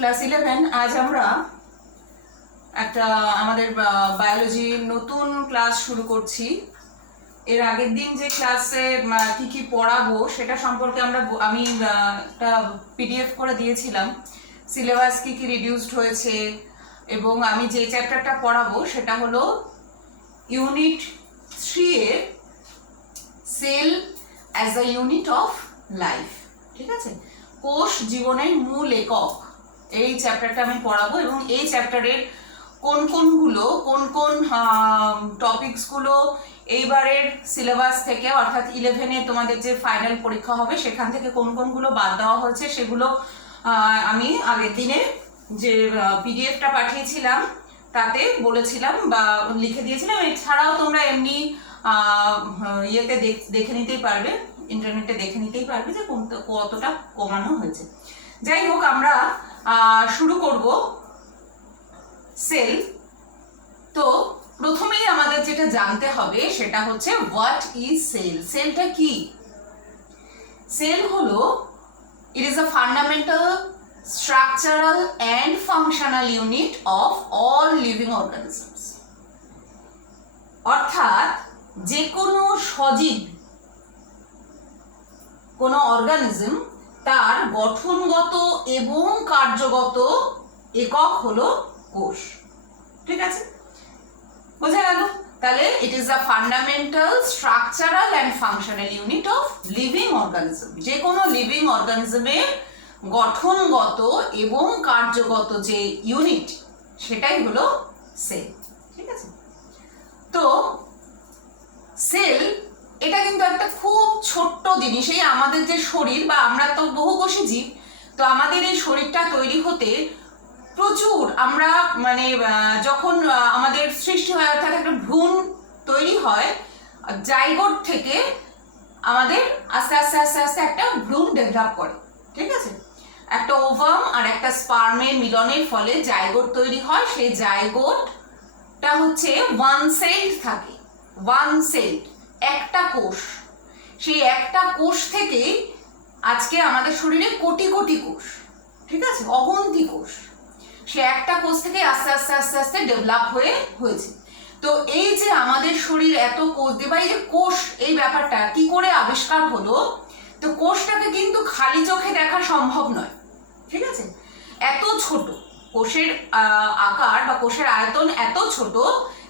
Class 11 আজ আমরা একটা আমাদের বায়োলজির নতুন ক্লাস শুরু করছি। এর আগের দিন যে ক্লাসে কি কি পড়াবো সেটা সম্পর্কে আমি একটা পিডিএফ করে দিয়েছিলাম। সিলেবাস কি কি রিডিউসড হয়েছে এবং আমি যে চ্যাপ্টারটা পড়াবো সেটা হলো ইউনিট 3 এর cell as a unit of life. ঠিক আছে, কোষ জীবনের মূল একক, এই চ্যাপ্টারটা আমি পড়াবো এবং এই চ্যাপ্টারের কোন কোন টপিকসগুলো এইবারের সিলেবাস থেকে অর্থাৎ 11-এ তোমাদের যে ফাইনাল পরীক্ষা হবে সেখান থেকে কোনগুলো বাদ দেওয়া হয়েছে সেগুলো আমি আগের দিনে যে পিডিএফটা পাঠিয়েছিলাম তাতে বলেছিলাম বা লিখে দিয়েছিলাম। এছাড়াও তোমরা এমনি ইয়েতে দেখে নিতেই পারবে, ইন্টারনেটে দেখে নিতেই পারবে যে কতটা কমানো হয়েছে। যাই হোক, আমরা শুরু করব সেল। তো প্রথমেই আমাদের যেটা জানতে হবে সেটা হচ্ছে হোয়াট ইজ সেল। সেলটা কি? সেল হলো it is a fundamental structural and functional unit of all living organisms. অর্থাৎ যে কোনো সজীব কোনো অর্গানিজম তার গঠনগত এবং কার্যগত একক হলো কোষ। ঠিক আছে, বোঝা গেল? তাহলে it is a fundamental structural and functional unit of living organism. যে কোনো লিভিং অর্গানিজমের গঠনগত এবং কার্যগত যে ইউনিট সেটাই হলো সেল। ঠিক আছে, তো সেল এটা কিন্তু একটা খুব ছোট্ট জিনিস। এই আমাদের যে শরীর, বা আমরা তো বহুকোষী জীব, তো আমাদের এই শরীরটা তৈরি হতে প্রচুর আমরা যখন আমাদের সৃষ্টি হয় অর্থাৎ একটা ভ্রূণ তৈরি হয়, জাইগোট থেকে আমাদের আস্তে আস্তে আস্তে আস্তে একটা ভ্রূণ ডেভেলপ করে। ঠিক আছে, একটা ওভাম আর একটা স্পার্মের মিলনের ফলে জাইগোট তৈরি হয়। সেই জাইগোটটা হচ্ছে ওয়ান সেলড থাকে, ওয়ান সেলড, একটা কোষ। সেই একটা কোষ থেকে আজকে আমাদের শরীরে কোটি কোটি কোষ, ঠিক আছে, অগন্তি কোষ। সে একটা কোষ থেকে আস্তে আস্তে আস্তে আস্তে ডেভেলপ হয়েছে। তো এই যে আমাদের শরীর এত কোষ দিয়ে, বা এই যে কোষ, এই ব্যাপারটা কি করে আবিষ্কার হলো? তো কোষটাকে কিন্তু খালি চোখে দেখা সম্ভব নয়। ঠিক আছে, এত ছোট কোষের আকার বা কোষের আয়তন এত ছোট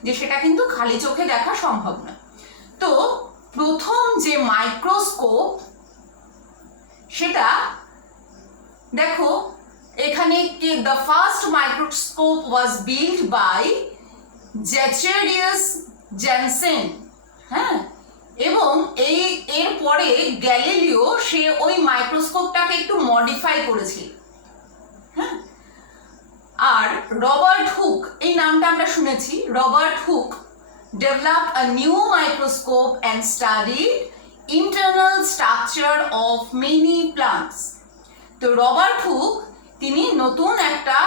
যে সেটা কিন্তু খালি চোখে দেখা সম্ভব নয়। তো প্রথম যে মাইক্রোস্কোপ, সেটা দেখো এখানে, the first microscope was built by Zacharias Janssen। হ্যাঁ, এবং এরপরে গ্যালিলিও সে ওই মাইক্রোস্কোপটাকে একটু মডিফাই করেছিল। হ্যাঁ, আর রবার্ট হুক, এই নামটা আমরা শুনেছি, Robert Hooke developed a new microscope and studied internal structure of many plants। তো রবার্ট হুক তিনি নতুন একটা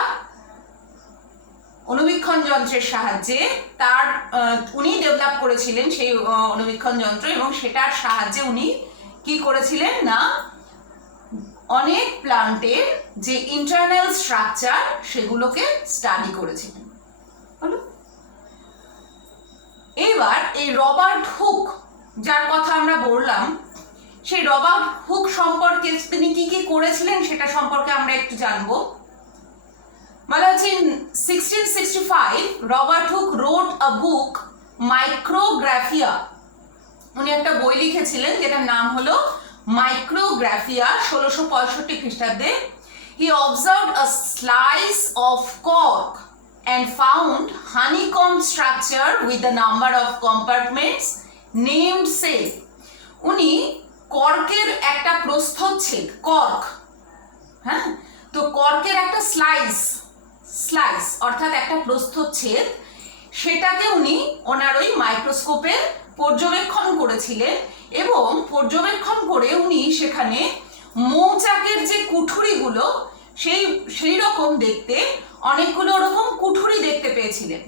অণুবীক্ষণ যন্ত্রের সাহায্যে উনি ডেভেলপ করেছিলেন সেই অণুবীক্ষণ যন্ত্র, এবং সেটার সাহায্যে উনি কি করেছিলেন না, অনেক প্লান্টের যে ইন্টারনাল স্ট্রাকচার সেগুলোকে স্টাডি করেছিলেন। হলো, এবার এই রবার্ট হুক যার কথা আমরা বললাম, সেই রবার্ট হুক সম্পর্কে তিনি কি কি করেছিলেন সেটা সম্পর্কে আমরা একটু জানবো। বলা হচ্ছে 1665 রবার্ট হুক রোট আ বুক মাইক্রোগ্রাফিয়া। উনি একটা বই লিখেছিলেন যেটার নাম হলো মাইক্রোগ্রাফিয়া, 1665 খ্রিস্টাব্দে। He observed a slice of cork and found honeycomb structure with a number of compartments named cell। উনি কর্কের একটা প্রস্থচ্ছেদ, কর্ক, হ্যাঁ, তো কর্কের একটা স্লাইস অর্থাৎ একটা প্রস্থচ্ছেদ, সেটাকে উনি ওনার ওই মাইক্রোস্কোপে পর্যবেক্ষণ করেছিলেন। এবং পর্যবেক্ষণ করে উনি সেখানে মৌচাকের যে কুঠুরিগুলো, সেই রকম দেখতে অনেকগুলো রকম কুঠুরি দেখতে পেয়েছিলেন,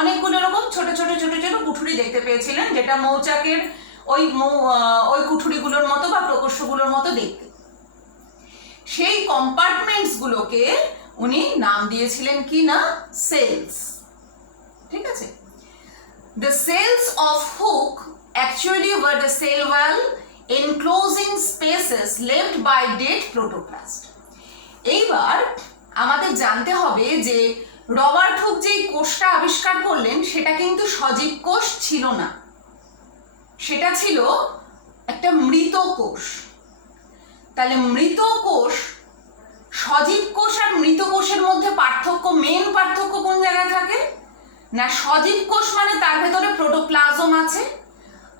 অনেকগুলো রকম ছোট ছোট ছোট ছোট কুঠুরি দেখতে পেয়েছিলেন, যেটা মৌচাকের ওই কুঠুরিগুলোর মতো বা প্রকোষ্ঠগুলোর মতো দেখতে। সেই কম্পার্টমেন্টসগুলোকে উনি নাম দিয়েছিলেন কি না সেলস। ঠিক আছে, the cells of hook actually were the cell wall enclosing spaces left by dead protoplast. এইবার আমাদের জানতে হবে যে রবার্ট হুক যেই কোষটা আবিষ্কার করলেন সেটা কিন্তু সজীব কোষ ছিল না, সেটা ছিল একটা মৃত কোষ। তাহলে মৃত কোষ, সজীব কোষ আর মৃত কোষের মধ্যে পার্থক্য, মেন পার্থক্য কোন জায়গায় থাকে না, সজীব কোষ মানে তার ভেতরে প্রোটোপ্লাজম আছে,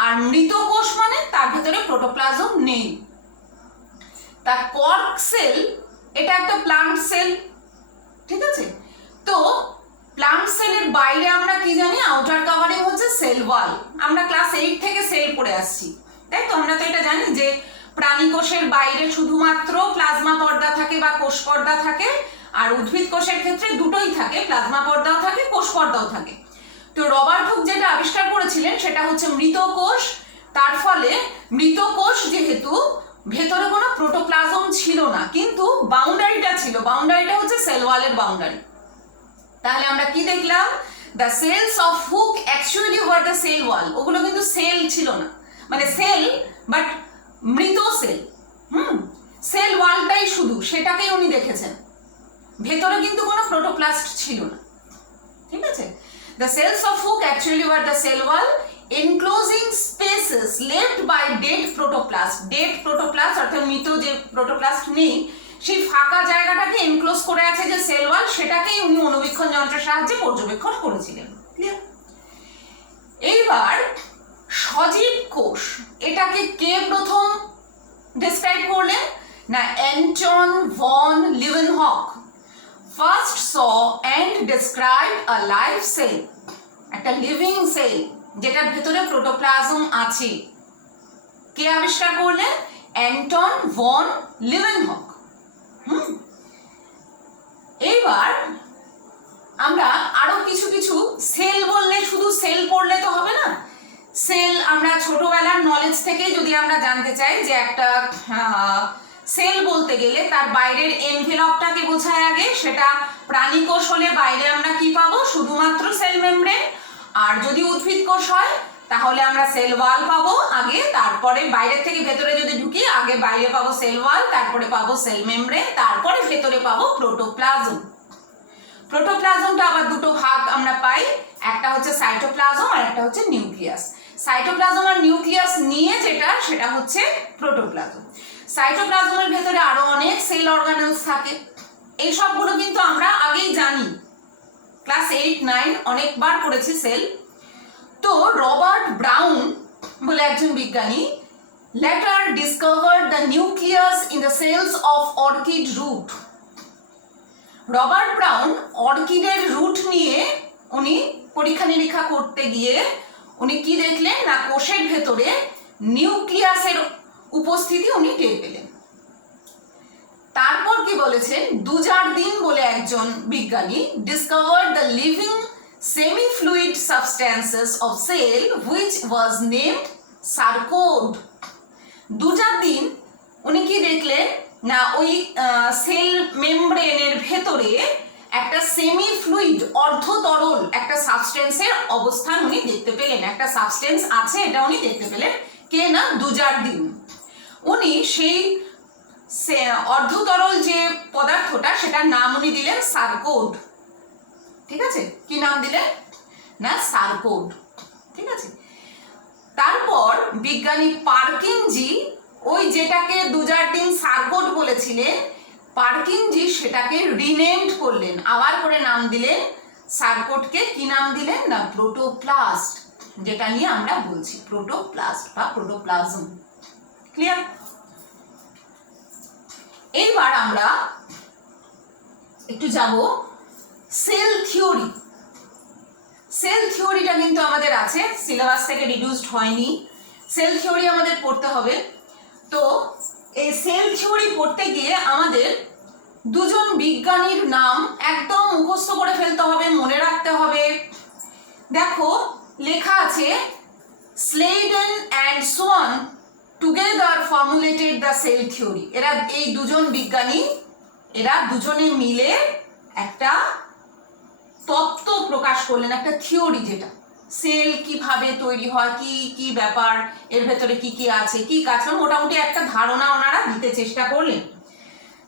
আর মৃত কোষ মানে তার ভেতরে প্রোটোপ্লাজম নেই। তার কর্ক সেল এটা একটা প্লান্ট সেল। ঠিক আছে, তো প্লান্ট সেলের বাইরে আমরা কি জানি, আউটার কাভারিং হচ্ছে সেল ওয়াল। আমরা ক্লাস 8 থেকে সেল পড়ে আসছি, তাই তো? আমরা তো এটা জানি যে প্রাণী কোষের বাইরে শুধুমাত্র প্লাজমা পর্দা থাকে বা কোষ পর্দা থাকে, আর উদ্ভিদ কোষের ক্ষেত্রে দুটোই থাকে, প্লাজমা পর্দাও থাকে, কোষ পর্দাও থাকে। তো রবার্ট হুক যেটা আবিষ্কার করেছিলেন সেটা হচ্ছে মৃত কোষ। তার ফলে মৃত কোষ যেহেতু ভেতরে কোনো প্রোটোপ্লাজম ছিল না, কিন্তু বাউন্ডারিটা ছিল, বাউন্ডারিটা হচ্ছে সেল ওয়ালের বাউন্ডারি। তাহলে আমরা কি দেখলাম, the cells of Hooke actually were the cell wall. ওগুলো কিন্তু সেল ছিল না, মানে সেল বাট মৃত সেল। সেল ওয়ালটাই শুধু, সেটাকেই উনি দেখেছেন, ভেতরে কিন্তু কোনো প্রোটোপ্লাস্ট ছিল না। ঠিক আছে, the cells of Hook actually were the cell wall enclosing spaces left by dead protoplast. Dead protoplast অর্থাৎ মৃত যে প্রোটোপ্লাস্ট নেই, সেই ফাঁকা জায়গাটাকে এনক্লোজ করে আছে যে সেল ওয়াল, সেটাকেই উনি অণুবীক্ষণ যন্ত্রের সাহায্যে পর্যবেক্ষণ করেছিলেন। ক্লিয়ার? এইবার সজীব কোষ, এটাকে কে প্রথম ডেসক্রাইব করলেন না, Anton von Leeuwenhoek first saw and described a live cell, একটা লিভিং সেল যেটার ভেতরে প্রোটোপ্লাজম আছে। কে আবিষ্কার করলেন? Anton von Leeuwenhoek. এইবার আমরা আরো কিছু কিছু সেল বললে শুধু সেল পড়লে তো হবে না। সেল আমরা ছোটবেলার নলেজ থেকে যদি আমরা জানতে চাই যে একটা সেল বলতে গেলে তার বাইরের এনভেলপটাকে বোঝায় আগে, সেটা প্রাণী কোষ হলে বাইরে আমরা কি পাবো, শুধুমাত্র সেল মেমব্রেন। আর যদি উদ্ভিদ কোষ হয় তাহলে আমরা সেল ওয়াল পাবো আগে, তারপরে বাইরে থেকে ভেতরে যদি ঢুকি আগে বাইরে পাবো সেল ওয়াল, তারপরে পাবো সেল মেমব্রেন, তারপরে ভেতরে পাবো প্রোটোপ্লাজম। প্রোটোপ্লাজমটা আবার দুটো ভাগ আমরা পাই, একটা হচ্ছে সাইটোপ্লাজম আর একটা হচ্ছে নিউক্লিয়াস। সাইটোপ্লাজম আর নিউক্লিয়াস নিয়ে যেটা, সেটা হচ্ছে প্রোটোপ্লাজম। সাইটোপ্লাজমের ভেতরে আরো অনেক সেল অর্গানেলস থাকে, এই সবগুলো কিন্তু আমরা আগেই জানি, ক্লাস 8, 9 অনেকবার পড়েছি সেল। তো রবার্ট ব্রাউন বলে একজন বিজ্ঞানী later discovered the nucleus in the cells of orchid root. Robert Brown অর্কিডের রুট নিয়ে উনি পরীক্ষা নিরীক্ষা করতে গিয়ে উনি কি দেখলেন না, কোষের ভেতরে নিউক্লিয়াসের উপস্থিতি উনি টের পেলেন। তারপর কি বলেছেন, দুজারদিন বলে একজন বিজ্ঞানী discovered the living semi fluid substances of cell which was named sarcode. Dujardin উনি কি দেখলেন না, ওই সেল মেমব্রেনের ভেতরে একটা সেমি ফ্লুইড অর্ধ তরল একটা সাবস্টেন্সের অবস্থান উনি দেখতে পেলেন, একটা সাবস্টেন্স আছে এটা উনি দেখতে পেলেন। কে না, দুজারদিন। উনি সেই অর্ধ তরল যে পদার্থটা সেটার নাম উনি দিলেন সার্কোড। ঠিক আছে, কি নাম দিলেন না, সার্কোড। ঠিক আছে, তারপর বিজ্ঞানী পার্কিনজি ওই যেটাকে দুজারদিন সার্কোড বলেছিলেন, পার্কিনজি সেটাকে রিনেমড করলেন, আবার করে নাম দিলেন সার্কোডকে। কি নাম দিলেন না, প্রোটোপ্লাস্ট, যেটা নিয়ে আমরা বলছি প্রোটোপ্লাস্ট বা প্রোটোপ্লাজম। ক্লিয়ার? এইবার আমরা একটু যাব সেল থিওরি। সেল থিওরিটা কিন্তু আমাদের আছে, সিলেবাস থেকে রিডিউসড হয়নি, সেল থিওরি আমাদের পড়তে হবে। তো এই সেল থিওরি পড়তে গিয়ে আমাদের দুজন বিজ্ঞানীর নাম একদম মুখস্থ করে ফেলতে হবে, মনে রাখতে হবে। দেখো লেখা আছে Schleiden and Schwann together formulated the cell theory. এরা এই দুজন বিজ্ঞানী, এরা দুজনে মিলে একটা তত্ত্ব প্রকাশ করলেন, একটা থিওরি, যেটা সেল কিভাবে তৈরি হয়, কি কি ব্যাপার, এর ভেতরে কি কি আছে, কি কাজ, মোটামুটি একটা ধারণা ওনারা দিতে চেষ্টা করলেন,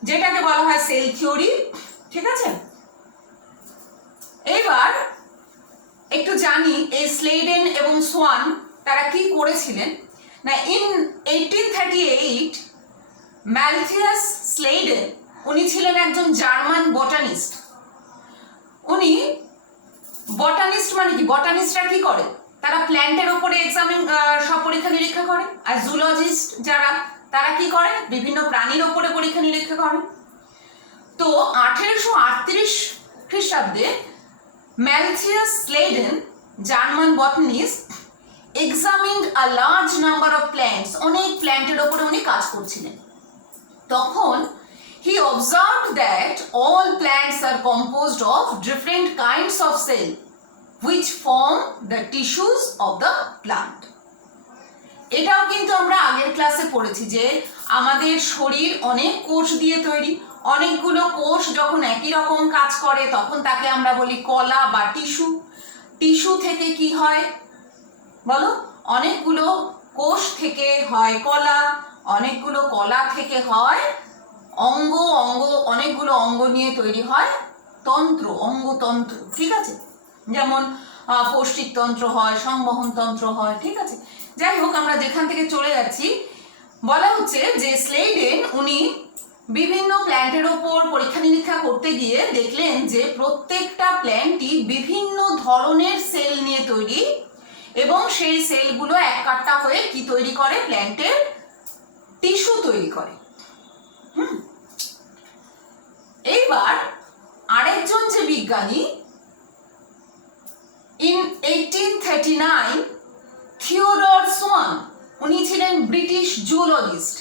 যেটাকে বলা হয় সেল থিওরি। ঠিক আছে, এইবার একটু জানি এই স্লেডেন এবং সোয়ান তারা কি করেছিলেন না। ইন 1838 ম্যালথিয়াস স্লেডেন, উনি ছিলেন একজন জার্মান বটানিস্ট। উনি বটানিস্ট মানে কি, বটানিস্টরা কি করে, তারা প্ল্যান্টের উপরে এক্সামিন সব পরীক্ষা নিরীক্ষা করে, আর জুলজিস্ট যারা তারা কি করে, বিভিন্ন প্রাণীর উপরে পরীক্ষা নিরীক্ষা করে। তো 1838 খ্রিস্টাব্দে ম্যালথিয়াস স্লেডেন, German botanist, examined a large number of plants, অনেক প্ল্যান্টের উপরে উনি কাজ করছিলেন। তখন he observed that all plants are composed of different kinds of cell which form the tissues of the plant. এটাও কিন্তু আমরা আগের ক্লাসে পড়েছি যে আমাদের শরীর অনেক কোষ দিয়ে তৈরি, অনেকগুলো কোষ যখন একই রকম কাজ করে তখন তাকে আমরা বলি কলা বা টিস্যু। টিস্যু থেকে কি হয় বলো, অনেকগুলো কোষ থেকে হয় কলা, অনেকগুলো কলা থেকে হয় অঙ্গ, অঙ্গ অনেকগুলো অঙ্গ নিয়ে তৈরি হয় তন্ত্র, অঙ্গতন্ত্র। ঠিক আছে, যেমন পৌষ্টিকতন্ত্র হয়, সংবহন তন্ত্র হয়। ঠিক আছে, যাই হোক আমরা যেখান থেকে চলে যাচ্ছি, বলা হচ্ছে যে স্লেডেন উনি বিভিন্ন প্ল্যান্টের ওপর পরীক্ষা নিরীক্ষা করতে গিয়ে দেখলেন যে প্রত্যেকটা প্ল্যান্টই বিভিন্ন ধরনের সেল নিয়ে তৈরি, এবং সেই সেলগুলো এক কাট্টা হয়ে কি তৈরি করে, প্ল্যান্টের টিস্যু তৈরি করে। এইবার আরেকজন যে বিজ্ঞানী, ইন 1839 থিওডর সোয়ান, উনি ছিলেন British zoologist,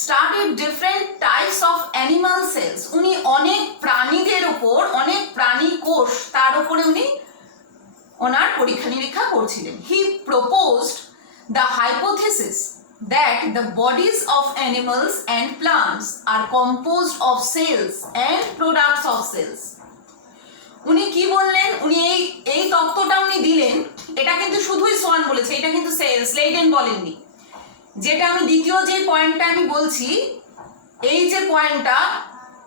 studied different types of animal cells. উনি অনেক প্রাণীদের উপর, অনেক প্রাণী কোষ, তার উপরে উনি ওনার পরীক্ষা নিরীক্ষা করছিলেন। He proposed the hypothesis that the bodies of animals and plants are composed of cells and products of cells. উনি কি বললেন, উনি এই তত্ত্বটা উনি দিলেন, এটা কিন্তু শুধুই সোয়ান বলেছে, এটা কিন্তু স্লেডেন বলেননি। যেটা আমি দ্বিতীয় যে পয়েন্টটা আমি বলছি, এই যে পয়েন্টটা,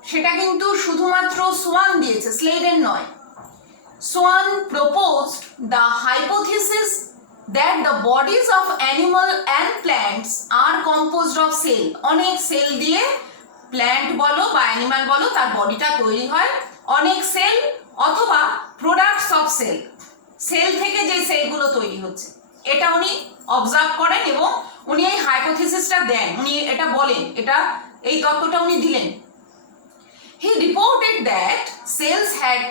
সেটা কিন্তু শুধুমাত্র সোয়ান দিয়েছে, স্লেডেন নয়। Schwann proposed the hypothesis that the bodies of animal and plants are composed of cell. অনেক সেল দিয়ে প্ল্যান্ট বলো বা অ্যানিমাল বলো তার বডিটা তৈরি হয়, অনেক সেল অথবা প্রোডাক্টস অফ সেল, সেল থেকে যে সেলগুলো তৈরি হচ্ছে, এটা উনি অবজার্ভ করেন এবং উনি এই হাইপোথিসিসটা দেন, উনি এটা বলেন, এটা এই তত্ত্বটা উনি দিলেন। He reported that cells had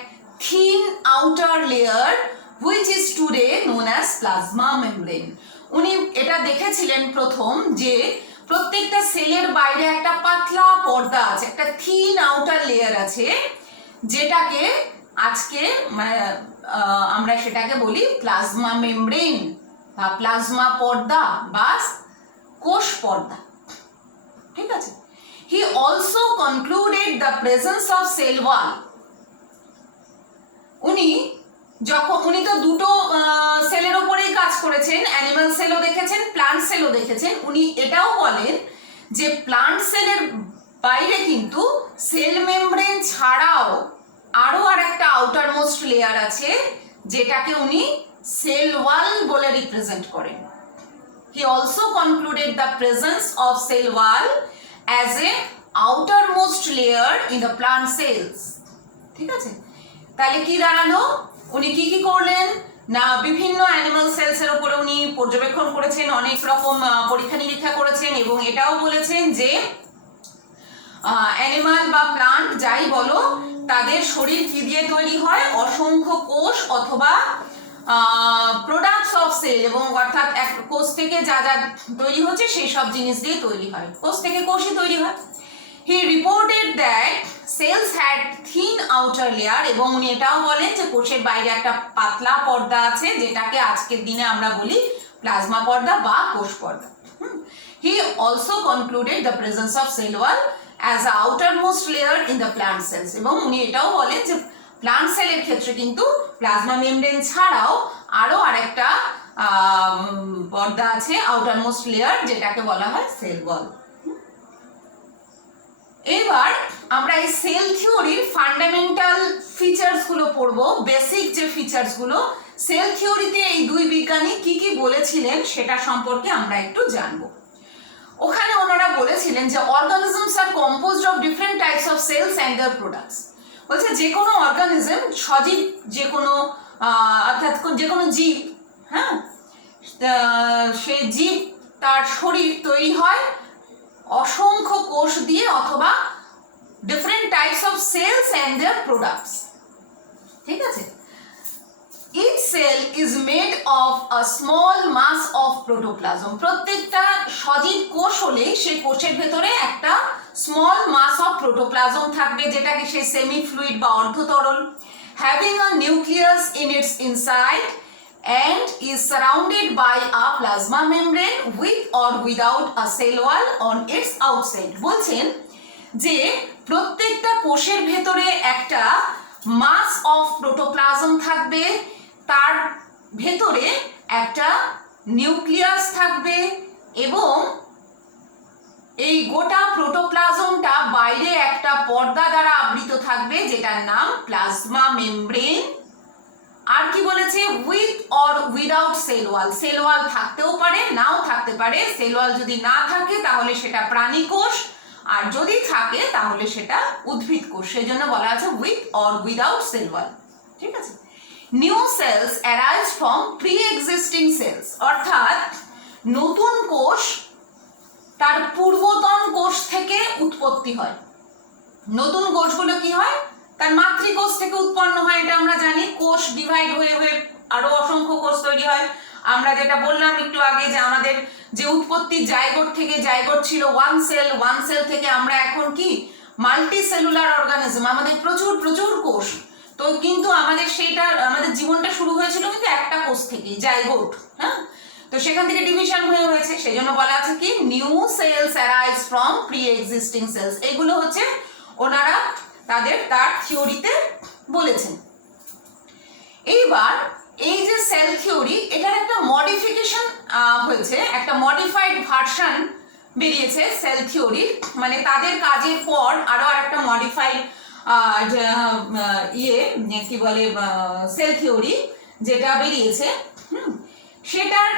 thin outer layer which is today known as plasma membrane. উনি এটা দেখেছিলেন প্রথম যে প্রত্যেকটা সেলের বাইরে একটা পাতলা পর্দা আছে, একটা থিন আউটার লেয়ার আছে, যেটাকে আজকে আমরা সেটাকে বলি প্লাজমা মেমব্রেন বা প্লাজমা পর্দা বা কোষ পর্দা। ঠিক আছে, he also concluded the presence of cell wall. উনি তো দুটো সেলের উপরেই কাজ করেছেন, অ্যানিমাল সেলও দেখেছেন, প্লান্ট সেলও দেখেছেন। উনি এটাও বলেন যে প্লান্ট সেলের বাইরে কিন্তু সেল মেমব্রেন ছাড়াও আরো আরেকটা আউটার মোস্ট লেয়ার আছে, যেটাকে উনি সেল ওয়াল বলে রিপ্রেজেন্ট করেন। He also concluded the presence of cell wall as a outermost layer in the plant cells. ঠিক আছে, তাহলে কি দাঁড়ালো, উনি কি কি করলেন না, বিভিন্ন অ্যানিমাল সেলস এর উপরে উনি পর্যবেক্ষণ করেছেন, অনেক রকম পরীক্ষা নিরীক্ষা করেছেন, এবং এটাও বলেছেন যে অ্যানিমাল বা প্লান্ট যাই বলো তাদের শরীর কি দিয়ে তৈরি হয়, অসংখ্য কোষ অথবা প্রোডাক্টস অফ সেল, এবং অর্থাৎ এক কোষ থেকে যা যা তৈরি হচ্ছে সেই সব জিনিস দিয়ে তৈরি হয়, কোষ থেকে কোষই তৈরি হয়। He reported that cells had thin outer layer, এবং উনি এটাও বলেন যে কোষের বাইরে একটা পাতলা পর্দা আছে, যেটাকে আজকের দিনে আমরা বলি প্লাজমা পর্দা বা কোষ পর্দা। He also concluded the presence of cell wall as a outermost layer in the plant cells. এবং উনি এটাও বলেন যে প্ল্যান্ট সেলের ক্ষেত্রে কিন্তু প্লাজমা মেমব্রেন ছাড়াও আরো আরেকটা পর্দা আছে, আউটারমোস্ট লেয়ার, যেটাকে বলা হয় সেল ওয়াল। এবার আমরা এই সেল থিওরির ফান্ডামেন্টাল ফিচার্স গুলো পড়বো, বেসিক যে ফিচার্স গুলো সেল থিওরিতে এই দুই বিজ্ঞানী কি কি বলেছিলেন সেটা সম্পর্কে আমরা একটু জানবো। ওখানে ওনারা বলেছিলেন যে organisms are composed of different types of cells and their products. বলছে যে কোনো অর্গানিজম, সজীব যে কোনো অর্থাৎ যে কোনো জীব, হ্যাঁ, সেই জীব তার শরীর তৈরি হয় অসংখ্য কোষ দিয়ে অথবা different types of cells and their products. ঠিক আছে? Each cell is made of a small mass of protoplasm. প্রত্যেকটা সজীব কোষ হলে সেই কোষের ভেতরে একটা স্মল মাস অফ প্রোটোপ্লাজম থাকবে, যেটাকে সে সেমি ফ্লুইড বা অর্ধতরল, having a nucleus in its inside and is surrounded by a plasma membrane with or without a cell wall on its outside. বলছেন যে প্রত্যেকটা কোষের ভেতরে একটা মাস অফ প্রোটোপ্লাজম থাকবে, তার ভেতরে একটা নিউক্লিয়াস থাকবে এবং এই গোটা প্রোটোপ্লাজমটা বাইরে একটা পর্দা দ্বারা আবৃত থাকবে যেটার নাম প্লাজমা মেমব্রেন। আর কি বলেছে? With or without cell wall. Cell wall থাকতেও পারে, নাও থাকতে পারে। সেল ওয়াল যদি না থাকে তাহলে সেটা প্রাণী কোষ, আর যদি থাকে তাহলে সেটা উদ্ভিদ কোষ। সেই জন্য বলা আছে with or without cell wall. ঠিক আছে? New cells arise from pre existing cells, অর্থাৎ নতুন কোষ তার পূর্বতন কোষ থেকে উৎপত্তি হয়। নতুন কোষগুলো কি হয়? তার মাতৃকোষ থেকে উৎপন্ন হয়, এটা আমরা জানি। কোষ ডিভাইড হয়ে হয়ে আরো অসংখ্য কোষ তৈরি হয়। আমরা যেটা বললাম একটু আগে যে আমাদের যে উৎপত্তি জাইগোট থেকে, জাইগোট ছিল ওয়ান সেল থেকে আমরা এখন কি মাল্টি সেলুলার অর্গানিজম, আমাদের প্রচুর প্রচুর কোষ। তো কিন্তু আমাদের আমাদের জীবনটা শুরু হয়েছিল কিন্তু একটা কোষ থেকেই, জাইগোট। হ্যাঁ, তো সেখান থেকে ডিভিশন হয়েছে। সেই জন্য বলা আছে কি new cells arise from pre existing cells. এগুলো হচ্ছে ওনারা তার থিওরিতে বলেছেন। এইবার এই যে সেল থিওরি, এটার একটা মডিফিকেশন হয়েছে, একটা মডিফাইড ভার্সন বেরিয়েছে সেল থিওরির। মানে তাদের কাজের পর আরো আরেকটা মডিফাইড কি বলে সেল থিওরি যেটা বেরিয়েছে, সেটার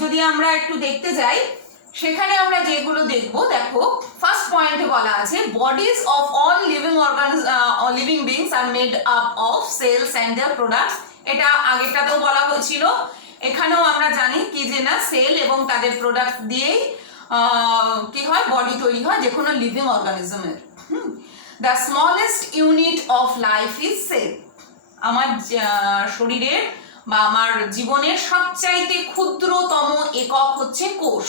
যদি আমরা একটু দেখতে যাই, সেখানে আমরা যেগুলো দেখব, দেখো ফার্স্ট পয়েন্টে বলা আছে bodies of all living beings are made up of cells and their products. এটা আগেরটাতেও বলা হয়েছিল, এখানেও আমরা জানি কি যে না সেল এবং তাদের প্রোডাক্ট দিয়েই কি হয়, বডি তৈরি হয় যে কোনো লিভিং অর্গানিজমের। The smallest unit of life is cell. আমার শরীরের বা আমার জীবনের সবচাইতে ক্ষুদ্রতম একক হচ্ছে কোষ।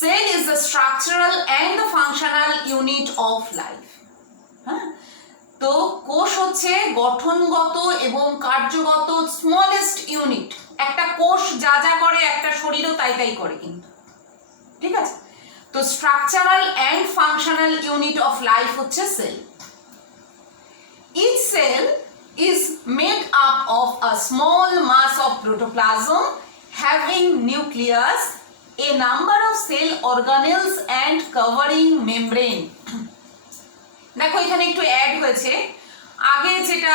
Cell is the structural and the functional unit of life. হ্যাঁ, তো কোষ হচ্ছে গঠনগত এবং কার্যগত স্মলেস্ট ইউনিট। একটা কোষ যা যা করে একটা শরীরও তাই তাই করে কিন্তু। ঠিক আছে? তো structural and functional unit of life হচ্ছে cell. Each cell is made up of a small mass of protoplasm having nucleus, a number of cell organelles and covering membrane. দেখো এখানে একটু অ্যাড হয়েছে। আগে যেটা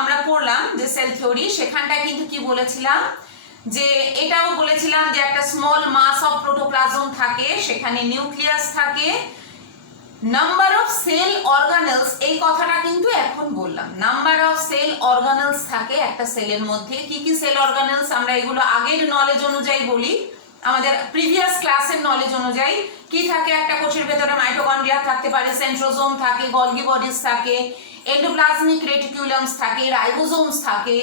আমরা পড়লাম যে সেল থিওরি, সেখানটা কিন্তু কি বলেছিলাম যে এটাও বলেছিলাম যে একটা স্মল মাস অফ প্রোটোপ্লাজম থাকে, সেখানে নিউক্লিয়াস থাকে, নাম্বার অফ সেল অর্গানেলস, এই কথাটা কিন্তু এখন বললাম। নাম্বার অফ সেল অর্গানেলস থাকে একটা সেলের মধ্যে। কি কি সেল অর্গানেলস আমরা এগুলো আগের নলেজ অনুযায়ী বলি, আমাদের প্রিভিয়াস ক্লাসের নলেজ অনুযায়ী কি থাকে। একটা কোষের ভেতরে মাইটোকন্ড্রিয়া থাকতে পারে, সেন্ট্রোজোম থাকে, গলগি বডিজ থাকে, এন্ডোপ্লাজমিক রেটিকুলামস থাকে, রাইবোজোমস থাকে,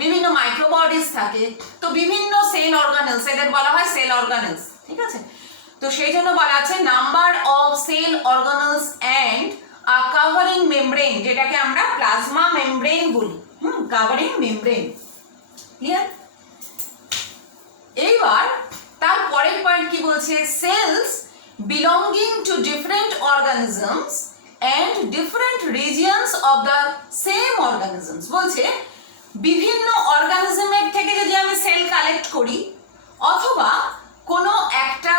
বিভিন্ন মাইক্রোবডিজ থাকে। তো বিভিন্ন সেল অর্গানেলস, এদের বলা হয় সেল অর্গানেলস। ঠিক আছে? তো সেই জন্য বলা আছে number of cell organelles and a covering membrane, যেটাকে আমরা প্লাজমা মেমব্রেন বলি। Covering membrane. ক্লিয়ার? এইবার তার পরের পয়েন্ট কি বলছে? Cells belonging to different organisms and different regions of the same organisms। বলছে বিভিন্ন অর্গানিজমের থেকে যদি আমি সেল কালেক্ট করি অথবা কোনো একটা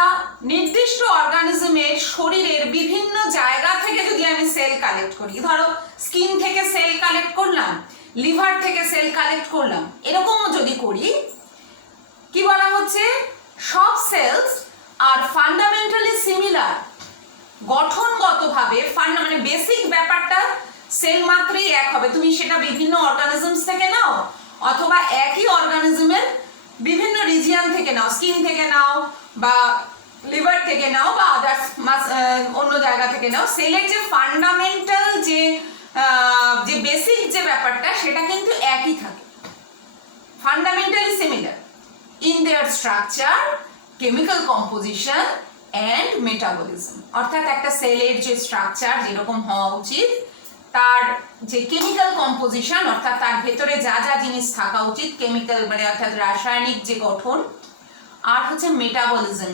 নির্দিষ্ট অর্গানিজমের শরীরের বিভিন্ন জায়গা থেকে যদি আমি সেল কালেক্ট করি, ধরো স্কিন থেকে সেল কালেক্ট করলাম, লিভার থেকে সেল কালেক্ট করলাম, এরকম যদি করি, কি বলা হচ্ছে, সব সেলস আর ফান্ডামেন্টালি সিমিলার, গঠনগতভাবে মানে বেসিক ব্যাপারটা সেল মাত্রই এক হবে। তুমি সেটা বিভিন্ন অর্গানিজমস থেকে নাও অথবা একই অর্গানিজমের বিভিন্ন রিজিয়ন থেকে নাও, স্কিন থেকে নাও বা লিভার থেকে নাও বা আদার্স অন্য জায়গা থেকে নাও, সেলের যে ফান্ডামেন্টাল যে বেসিক যে ব্যাপারটা সেটা কিন্তু একই থাকে, fundamentally similar in their structure, chemical composition and metabolism. অর্থাৎ একটা সেলের যে স্ট্রাকচার যেরকম হওয়া উচিত, তার যে কেমিক্যাল কম্পোজিশন অর্থাৎ তার ভেতরে যা যা জিনিস থাকা উচিত, কেমিক্যাল মানে অর্থাৎ রাসায়নিক যে গঠন, আর হচ্ছে মেটাবলিজম,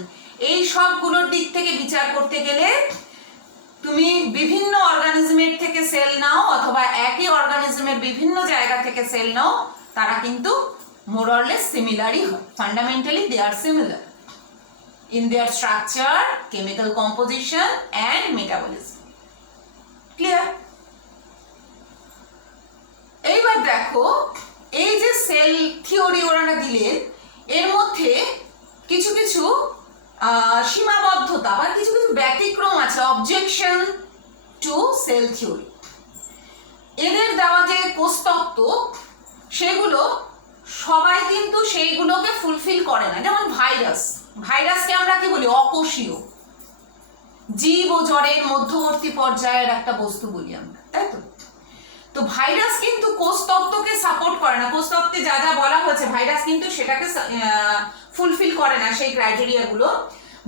এই সবগুলোর দিক থেকে বিচার করতে গেলে তুমি বিভিন্ন অর্গানিজমের থেকে সেল নাও অথবা একই অর্গানিজমের বিভিন্ন জায়গা থেকে সেল নাও, তারা কিন্তু মোর অর লেস সিমিলারই হয়। Fundamentally they are similar in their structure, chemical composition and metabolism. Clear? এইবার দেখো এই যে সেল থিওরি ওরা দিলেন, এর মধ্যে কিছু কিছু সীমাবদ্ধতা বা কিছু কিছু ব্যতিক্রম আছে, অবজেকশন টু সেল থিওরি। এদের দেওয়া যে কোষতত্ত্ব সেগুলো সবাই কিন্তু সেইগুলোকে ফুলফিল করে না। যেমন ভাইরাসকে আমরা কি বলি, অকোষীয় জীব ও জড়ের মধ্যবর্তী পর্যায়ের একটা বস্তু বলি আমরা, তাই তো? তো ভাইরাস কিন্তু কোষতত্ত্বকে সাপোর্ট করে না, কোষতত্ত্বে যা যা বলা হয়েছে ভাইরাস কিন্তু সেটাকে ফুলফিল করে না সেই ক্রাইটেরিয়া গুলো।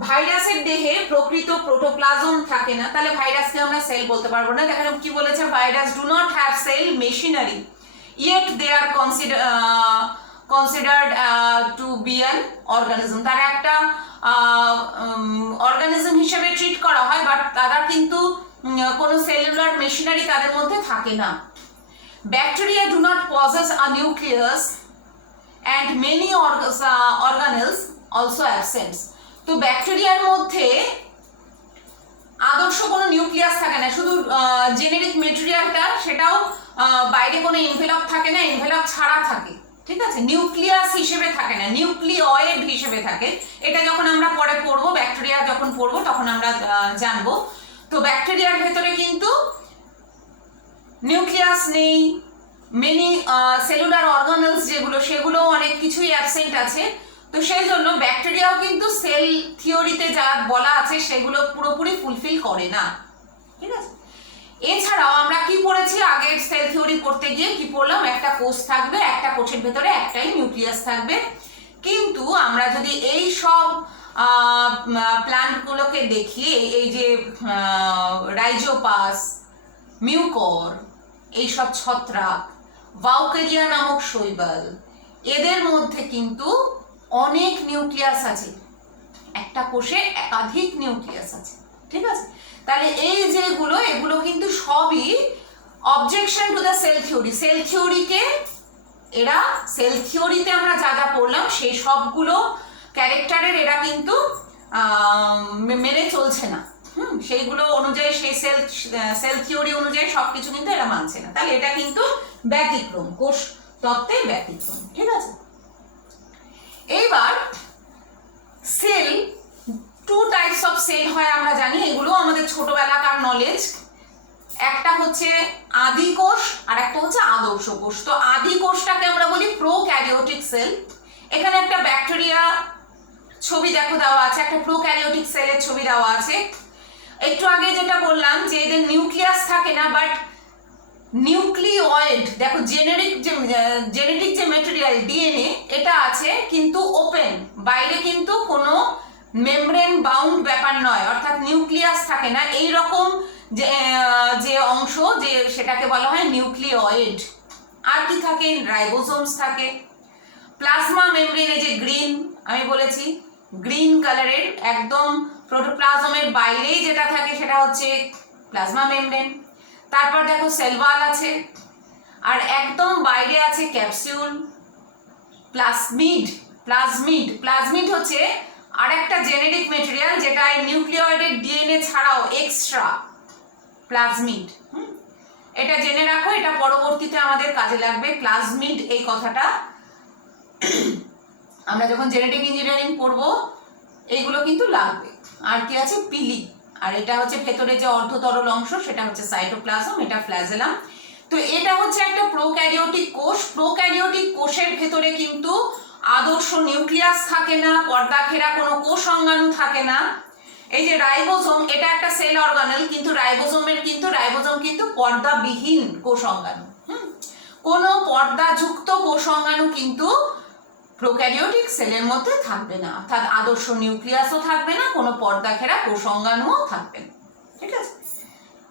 ভাইরাসের দেহে প্রকৃত প্রোটোপ্লাজম থাকে না, তাহলে ভাইরাসকে আমরা সেল বলতে পারবো না। দেখেন কি বলেছে, virus do not have cell machinery yet they are considered to be an organism। তারা একটা অর্গানিজম হিসেবে ট্রিট করা হয়, বাট তারা কিন্তু কোনো সেলুলার মেশিনারি তাদের মধ্যে থাকে না। Bacteria do not possess a nucleus and many organelles also absents. তো ব্যাকটেরিয়ার মধ্যে আদর্শ কোনো নিউক্লিয়াস থাকে না, শুধু জেনেরিক মেটেরিয়ালটা, সেটাও বাইরে কোনো এনভেলপ থাকে না, এনভেলপ ছাড়া থাকে, ঠিক আছে? নিউক্লিয়াস হিসেবে থাকে না, নিউক্লিওয়েড হিসেবে থাকে। এটা যখন আমরা পরে পড়বো, ব্যাকটেরিয়া যখন পড়বো তখন আমরা জানবো। তো ব্যাকটেরিয়ার ভেতরে কিন্তু নিউক্লিয়াস নেই, মেনি সেলুলার অর্গানেলস যেগুলো সেগুলো অনেক কিছুই অ্যাবসেন্ট আছে। তো সেই জন্য ব্যাকটেরিয়াও কিন্তু সেল থিওরিতে যা বলা আছে সেগুলো পুরোপুরি ফুলফিল করে না, ঠিক আছে? এছাড়াও আমরা কি পড়েছি আগের সেল থিওরি করতে গিয়ে, কি পড়লাম, একটা কোষ থাকবে, একটা কোষের ভেতরে একটাই নিউক্লিয়াস থাকবে। কিন্তু আমরা যদি এই সব প্ল্যান্টগুলোকে দেখি, এই যে রাইজোপাস, মিউকর, এইসব ছত্রাক, ভাউকেরিয়া নামক শৈবাল, এদের মধ্যে কিন্তু অনেক নিউক্লিয়াস আছে, একটা কোষে একাধিক নিউক্লিয়াস আছে, ঠিক আছে? তাহলে এই যেগুলো, এগুলো কিন্তু সবই objection to the cell theory. Cell থিওরিকে এরা, সেল থিওরিতে আমরা যা যা পড়লাম সেই সবগুলো ক্যারেক্টারের এরা কিন্তু মেনে চলছে না, সেইগুলো অনুযায়ী, সেই সেল থিওরি অনুযায়ী সবকিছু কিন্তু এরা মানছে না। তাহলে এটা কিন্তু ব্যতিক্রম, কোষ তত্ত্বের ব্যতিক্রম, ঠিক আছে? এইবার cell, two types of cell হয় আমরা জানি, এগুলো আমাদের ছোটবেলাকার নলেজ। একটা হচ্ছে আদি কোষ আর একটা হচ্ছে আদর্শ কোষ। তো আদি কোষটাকে আমরা বলি প্রোক্যারিওটিক সেল। এখানে একটা ব্যাকটেরিয়া ছবি দেখো দেওয়া আছে, একটা প্রোক্যারিওটিক সেলের ছবি দেওয়া আছে। একটু আগে যেটা বললাম যে এদের নিউক্লিয়াস থাকে না, বাট নিউক্লিওয়েড, দেখো জেনেটিক যে মেটেরিয়াল ডিএনএ এটা আছে কিন্তু ওপেন, বাইরে কিন্তু কোনো মেমব্রেন বাউন্ড ব্যাপার নয়, অর্থাৎ নিউক্লিয়াস থাকে না। এই রকম যে অংশ, যে সেটাকে বলা হয় নিউক্লিওয়েড। আর কি থাকে, রাইবোসোমস থাকে। প্লাজমা মেমব্রেনে যে গ্রিন, আমি বলেছি গ্রিন কালারের একদম প্রোটোপ্লাজমের বাইরেই যেটা থাকে সেটা হচ্ছে প্লাজমা মেমব্রেন। তারপর দেখো সেল ওয়াল আছে, আর একদম বাইরে আছে ক্যাপসুল। প্লাজমিড, প্লাজমিড হচ্ছে আর একটা জেনেটিক মেটেরিয়াল যেটা এই নিউক্লিয়েটেড ডিএনএ ছাড়াও এক্সট্রা প্লাজমিড। এটা জেনে রাখো, এটা পরবর্তীতে আমাদের কাজে লাগবে। প্লাজমিড এই কথাটা আমরা যখন জেনেটিক ইঞ্জিনিয়ারিং পড়বো এইগুলো কিন্তু লাগবে। আর কি আছে পিলি, আর এটা হচ্ছে ভেতরে যে অর্ধতরল অংশ সেটা হচ্ছে সাইটোপ্লাজম, এটা ফ্ল্যাজেলাম। তো এটা হচ্ছে একটা প্রোক্যারিওটিক কোষ। প্রোক্যারিওটিক কোষের ভেতরে কিন্তু আদর্শ নিউক্লিয়াস থাকে না, পর্দা ঘেরা কোনো কোষ অঙ্গাণু থাকে না। এই যে রাইবোজোম, এটা একটা সেল অর্গানেল, কিন্তু রাইবোজোম কিন্তু পর্দাবিহীন কোষ অঙ্গাণু। কোনো পর্দাযুক্ত কোষ অঙ্গাণু কিন্তু প্রোক্যারিওটিক সেলের মধ্যে থাকবে না, অর্থাৎ আদর্শ নিউক্লিয়াসও থাকবে না, কোনো পর্দা ঘেরা কোষ অঙ্গাণুও থাকবে না। ঠিক আছে,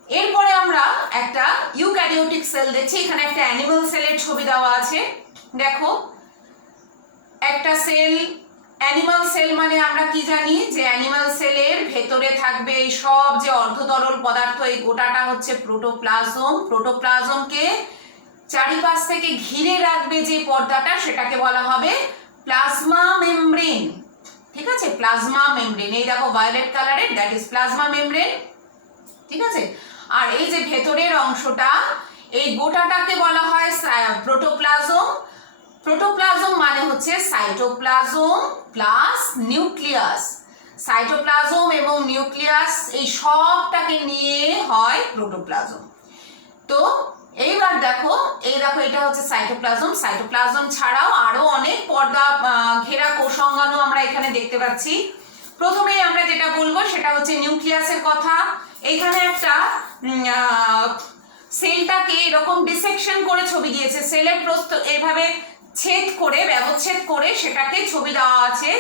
এরপরে আমরা একটা ইউক্যারিওটিক সেল দেখছি। এখানে একটা অ্যানিমাল সেলের ছবি দেওয়া আছে। দেখো একটা সেল, অ্যানিমাল সেল মানে আমরা কি জানি যে অ্যানিমাল সেলের ভেতরে থাকবে এই সব যে অর্ধতরল পদার্থ, এই গোটাটা হচ্ছে প্রোটোপ্লাজম। প্রোটোপ্লাজমকে চারিপাশ থেকে ঘিরে রাখবে যে পর্দাটা সেটাকে বলা হবে প্লাজমা মেমব্রেন। ঠিক আছে, প্লাজমা মেমব্রেন, এই দেখো ভায়োলেট কালারের, দ্যাট ইজ প্লাজমা মেমব্রেন। ঠিক আছে, আর এই যে ভেতরের অংশটা, এই গোটাটাকে বলা হয় প্রোটোপ্লাজম। প্রোটোপ্লাজম মানে হচ্ছে সাইটোপ্লাজম প্লাস নিউক্লিয়াস। সাইটোপ্লাজম এবং নিউক্লিয়াস এই সবটাকে নিয়ে হয় প্রোটোপ্লাজম। তো এইবার দেখো, এটা হচ্ছে সাইটোপ্লাজম। সাইটোপ্লাজম ছাড়াও আরো অনেক পর্দা ঘেরা কোষ অঙ্গাণু আমরা এখানে দেখতে পাচ্ছি। প্রথমেই আমরা যেটা বলবো সেটা হচ্ছে নিউক্লিয়াসের কথা। এখানে একটা সেলটাকে এরকম ডিসেকশন করে ছবি দিয়েছে, সেলের প্রস্থ এইভাবে ছেদ করে, ব্যবচ্ছেদ করে সেটাকে ছবি দেওয়া আছে।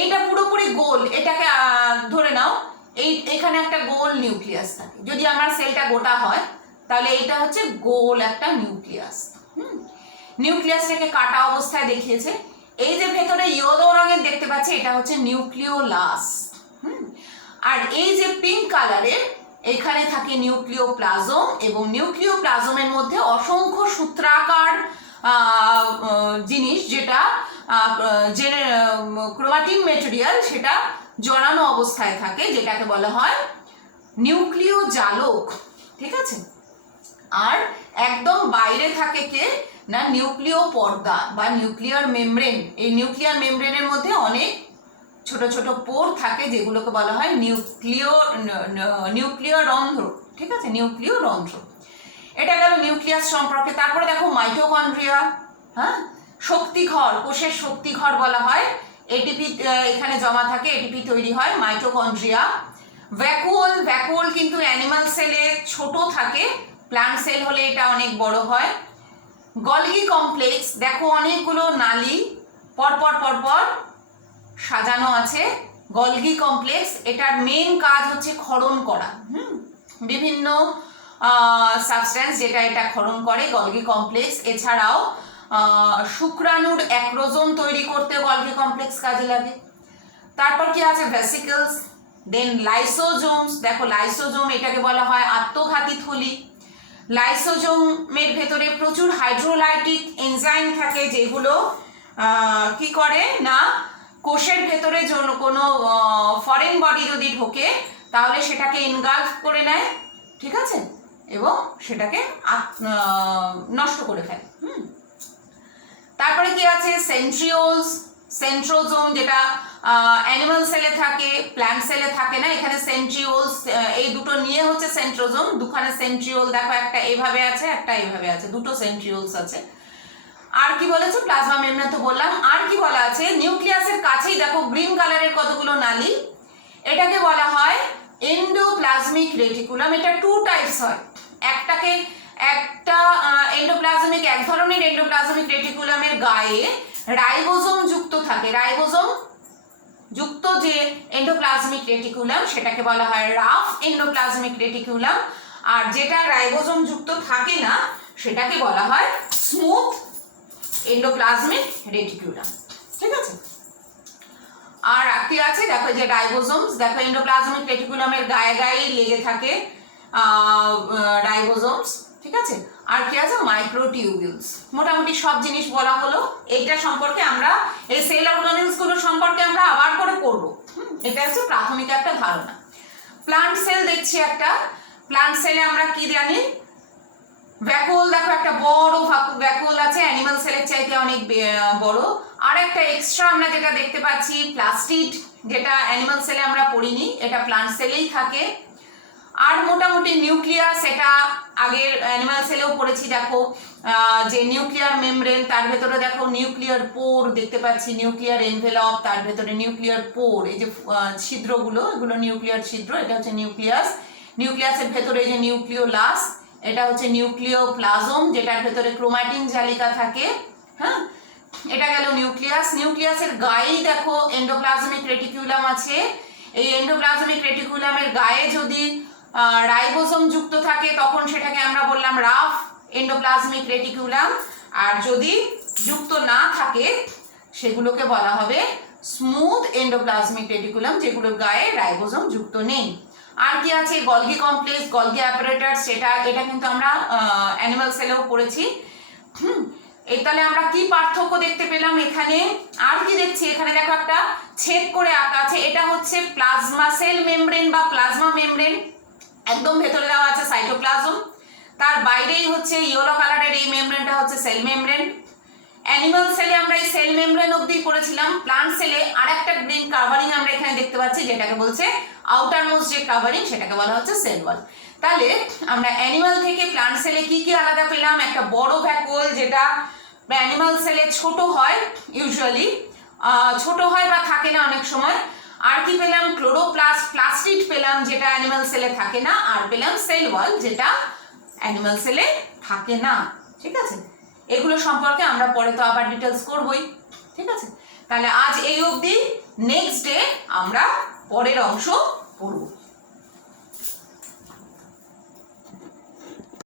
এইটা পুরোপুরি গোল, এটাকে ধরে নাও এখানে একটা গোল নিউক্লিয়াস থাকে। যদি আমার সেলটা গোটা হয় তাহলে এইটা হচ্ছে গোল একটা নিউক্লিয়াস। নিউক্লিয়াসটাকে কাটা অবস্থায় দেখিয়েছে। এই যে ভেতরে ইয়েলো রঙের দেখতে পাচ্ছি এটা হচ্ছে নিউক্লিওলাস। আর এই যে পিঙ্ক কালারের এখানে থাকে নিউক্লিওপ্লাজম, এবং নিউক্লিওপ্লাজমের মধ্যে অসংখ্য সূত্রাকার জিনিস যেটা ক্রোমাটিন মেটেরিয়াল সেটা জড়ানো অবস্থায় থাকে, যেটাকে বলা হয় নিউক্লিয় জালক। ঠিক আছে, আর একদম বাইরে থাকে কে না নিউক্লিয় পর্দা বা নিউক্লিয়ার মেমব্রেন। এই নিউক্লিয়ার মেমব্রেনের মধ্যে অনেক ছোট ছোট পোর থাকে যেগুলোকে বলা হয় নিউক্লিয় রন্ধ্র। ঠিক আছে, নিউক্লিয় রন্ধ্র। এটা গেল নিউক্লিয়াস সম্পর্কে। তারপরে দেখো মাইটোকন্ড্রিয়া, হ্যাঁ, শক্তিঘর, কোষের শক্তিঘর বলা হয়। এটিপি এখানে জমা থাকে, এটিপি তৈরি হয়, মাইটোকন্ড্রিয়া। ভ্যাকুওল কিন্তু অ্যানিমাল সেলে ছোট থাকে, প্ল্যান্ট সেল হলে এটা অনেক বড় হয়। গলগি কমপ্লেক্স, দেখো অনেকগুলো নালী পরপর সাজানো আছে। গলগি কমপ্লেক্স, এটার মেন কাজ হচ্ছে ক্ষরণ করা। বিভিন্ন সাবস্ট্যান্স যেটা এটা ক্ষরণ করে, গলগি কমপ্লেক্স। এছাড়াও শুক্রাণুর অ্যাক্রোজোম তৈরি করতে গলগি কমপ্লেক্স কাজে লাগে। তারপর কি আছে ভেসিকলস, দেন লাইসোজোমস। দেখো লাইসোজোম, এটাকে বলা হয় আত্মঘাতী থলি। লাইসোজোমের ভেতরে প্রচুর হাইড্রোলাইটিক এনজাইম থাকে যেগুলো কি করে না কোষের ভেতরে কোনো ফরেন বডি যদি ঢোকে তাহলে সেটাকে ইনগালফ করে নেয়। ঠিক আছে, এবং সেটাকে নষ্ট করে ফেলে। তারপরে কি আছে সেন্ট্রিওলস, সেন্ট্রোজোম, যেটা অ্যানিমাল সেলে থাকে, প্ল্যান্ট সেলে থাকে না। এখানে সেন্ট্রিওলস, এই দুটো নিয়ে হচ্ছে সেন্ট্রোজোম। দুখানে সেন্ট্রিওল দেখো, একটা এইভাবে আছে, একটা এইভাবে আছে, দুটো সেন্ট্রিওলস আছে। আর কি বলেছে প্লাজমা মেমব্রেন তো বললাম। আর কি বলা আছে নিউক্লিয়াসের কাছেই দেখো গ্রিন কালারের কতগুলো নালী, এটাকে বলা হয় এন্ডোপ্লাজমিক রেটিকুলাম। এটা টু টাইপস হয়। একটা এন্ডোপ্লাজমিক, এক ধরনের এন্ডোপ্লাজমিক রেটিকুলামের গায়ে রাইবোজোম যুক্ত থাকে। রাইবোজোম যুক্ত যে এন্ডোপ্লাজমিক রেটিকুলাম সেটাকে বলা হয় রাফ এন্ডোপ্লাজমিক রেটিকুলাম, আর যেটা রাইবোজোম যুক্ত থাকে না সেটাকে বলা হয় স্মুথ এন্ডোপ্লাজমিক রেটিকুলাম। ঠিক আছে, আর কি আছে দেখো, যে রাইবোজোমস, দেখো এন্ডোপ্লাজমিক রেটিকুলামের গায়ে গায়েই লেগে থাকে রাইবোজোমস, ঠিক আছে। আর কি আছে, মাইক্রোটিউবিউলস। মোটামুটি সব জিনিস বলা হলো। এইটা সম্পর্কে আমরা এই সেল অর্গানেলস গুলো সম্পর্কে আমরা আবার করে পড়ব। এটা হচ্ছে প্রাথমিক একটা ধারণা। প্লান্ট সেল দেখছি একটা। প্লান্ট সেলে আমরা কি জানি, ভ্যাকুল, দেখো একটা বড় ভ্যাকুল আছে, অ্যানিমাল সেলের চাইতে অনেক বড়। আর একটা এক্সট্রা আমরা যেটা দেখতে পাচ্ছি প্লাস্টিড, যেটা অ্যানিমাল সেলে আমরা পড়িনি, এটা প্লান্ট সেলেই থাকে। আর মোটামুটি নিউক্লিয়াস, এটা আগের অ্যানিমাল সেলেও পড়েছি। দেখো যে নিউক্লিয়ার মেমব্রেন, তার ভেতরে দেখো নিউক্লিয়ার পোর দেখতে পাচ্ছি, নিউক্লিয়ার এনভেলপ, তার ভেতরে নিউক্লিয়ার পোর, এই যে ছিদ্রগুলো, এগুলো নিউক্লিয়ার ছিদ্র, এটা হচ্ছে নিউক্লিয়াস। নিউক্লিয়াসের ভেতরে এই যে নিউক্লিওলাস, এটা হচ্ছে নিউক্লিওপ্লাজম, যেটার ভেতরে ক্রোমাটিন জালিকা থাকে। হ্যাঁ, এটা গেল নিউক্লিয়াস। নিউক্লিয়াসের গায়েই দেখো এন্ডোপ্লাজমিক রেটিকুলাম আছে। এই এন্ডোপ্লাজমিক রেটিকুলামের গায়ে যদি রাইবোজোম যুক্ত থাকে তখন সেটাকে আমরা বললাম রাফ এন্ডোপ্লাজমিক রেটিকুলাম, আর যদি যুক্ত না থাকে সেগুলোকে বলা হবে স্মুথ এন্ডোপ্লাজমিক রেটিকুলাম, যেগুলোর গায়ে রাইবোজোম যুক্ত নেই। আর কি আছে, গলগি কমপ্লেক্স, গলগি অ্যাপারেটাস, এটা কিন্তু আমরা অ্যানিমাল সেলেও পড়েছি। এই তাহলে আমরা কি পার্থক্য দেখতে পেলাম এখানে? আর কি দেখছি এখানে, দেখো একটা ছেদ করে আঁকা আছে, এটা হচ্ছে প্লাজমা সেল মেমব্রেন বা প্লাজমা মেমব্রেন, একদম ভেতরে দেওয়া আছে সাইটোপ্লাজম, তার বাইরেই হচ্ছে ইয়েলো কালারের এই মেমব্রেনটা হচ্ছে সেল মেমব্রেন। অ্যানিমাল সেলে আমরা এই সেল মেমব্রেন অবধি পড়েছিলাম। প্লান্ট সেলে আর একটা গ্রিন কাভারিং আমরা এখানে দেখতে পাচ্ছি, যেটাকে বলছে আউটার মোস্ট যে কাভারিং, সেটাকে বলা হচ্ছে সেল ওয়াল। তাহলে আমরা অ্যানিমাল থেকে প্লান্ট সেলে কি কি আলাদা পেলাম? একটা বড় ভ্যাকুয়াল, যেটা অ্যানিমাল সেলে ছোট হয়, ইউজুয়ালি ছোট হয় বা থাকে না অনেক সময়। আর কি পেলাম? ক্লোরোপ্লাস্ট, প্লাস্টিড পেলাম, যেটা অ্যানিমাল সেলে থাকে না। আর পেলাম সেল ওয়াল, যেটা অ্যানিমাল সেলে থাকে না। ঠিক আছে, এগুলো সম্পর্কে আমরা পরে তো আবার ডিটেলস করবই। ঠিক আছে, তাহলে আজ এই অবধি। নেক্সট ডে আমরা পরের অংশ পড়ব।